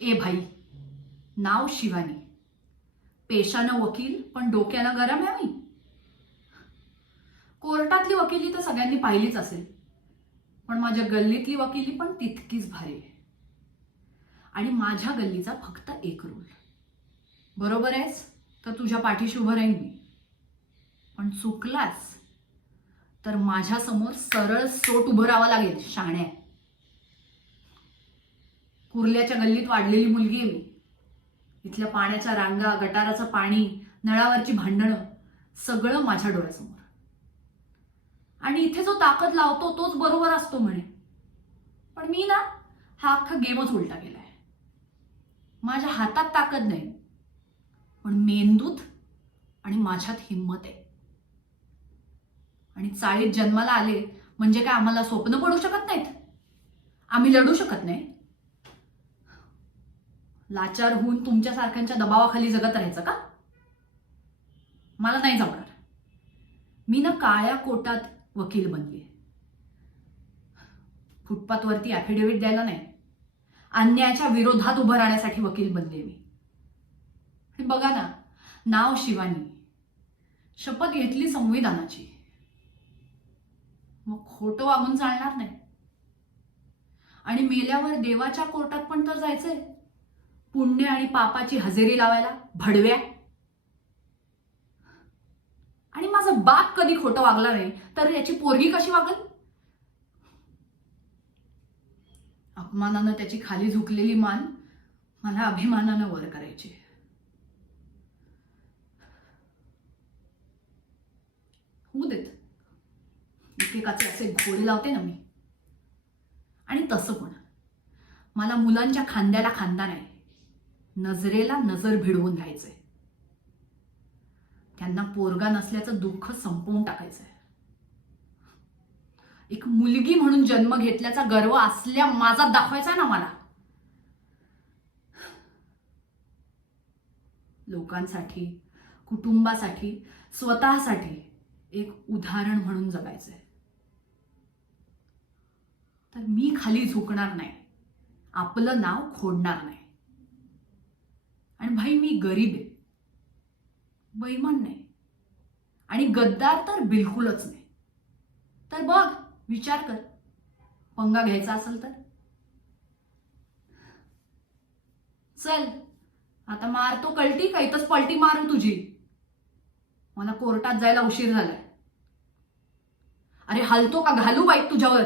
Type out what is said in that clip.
ए भाई, नाव शिवानी, पेशानं वकील पण डोक्यानं गरम आहे मी. कोर्टातली वकिली तर सगळ्यांनी पाहिलीच असेल, पण माझ्या गल्लीतली वकिली पण तितकीच भारी आहे. आणि माझ्या गल्लीचा फक्त एक रूल, बरोबर आहेस तर तुझ्या पाठीशी उभं राहीन मी, पण चुकलास तर माझ्या समोर सरळ सोट उभं राहावं लागेल. शाण्या, कुर्ल्याच्या गल्लीत वाढलेली मुलगी आहे मी. इथल्या पाण्याच्या रांगा, गटाराचं पाणी, नळावरची भांडणं सगळं माझ्या डोळ्यासमोर. आणि इथे जो ताकद लावतो तोच बरोबर असतो म्हणे, पण मी ना हा अख्खा गेमच उलटा केलाय. माझ्या हातात ताकद नाही, पण मेंदूत आणि माझ्यात हिंमत आहे. आणि चाळीत जन्माला आले म्हणजे काय आम्हाला स्वप्न पडू शकत नाहीत? आम्ही लढू शकत नाही? लाचार होऊन तुमच्यासारख्यांच्या दबावाखाली जगत राहायचं का? मला नाही जमणार. मी ना काळ्या कोटात वकील बनली. फुटपाथवरती ऍफिडेव्हिट द्यायला नाही, अन्यायाच्या विरोधात उभं राहण्यासाठी वकील बनले मी. आणि बघा ना, नाव शिवानी, शपथ घेतली संविधानाची, मग खोटं वागून चालणार नाही. आणि मेल्यावर देवाच्या कोर्टात पण तर जायचंय, पुण्य आणि पापाची हजेरी लावायला. भडव्या. आणि माझा बाप कधी खोटं वागला नाही तर याची पोरगी कशी वागल? अपमानानं त्याची खाली झुकलेली मान मला अभिमानानं वर करायची. होऊ देत, एकेकाचे असे घोडे लावते ना मी. आणि तसं पण मला मुलांच्या खांद्याला खांदा नाही, नजरेला नजर भिडवून घ्यायचंय. त्यांना पोरगा नसल्याचं दुःख संपवून टाकायचंय. एक मुलगी म्हणून जन्म घेतल्याचा गर्व असल्या माझा दाखवायचा ना मला. लोकांसाठी, कुटुंबासाठी, स्वतःसाठी एक उदाहरण म्हणून जगायचंय. तर मी खाली झुकणार नाही, आपलं नाव खोडणार नाही. आणि भाई, मी गरीब आहे, बैमान नाही, आणि गद्दार तर बिलकुलच नाही. तर बघ, विचार कर, पंगा घ्यायचा असेल तर. चल आता मारतो कल्टी, काहीतच पलटी मारू तुझी. मला कोर्टात जायला उशीर झालाय. अरे हलतो का घालू बाईक तुझ्यावर?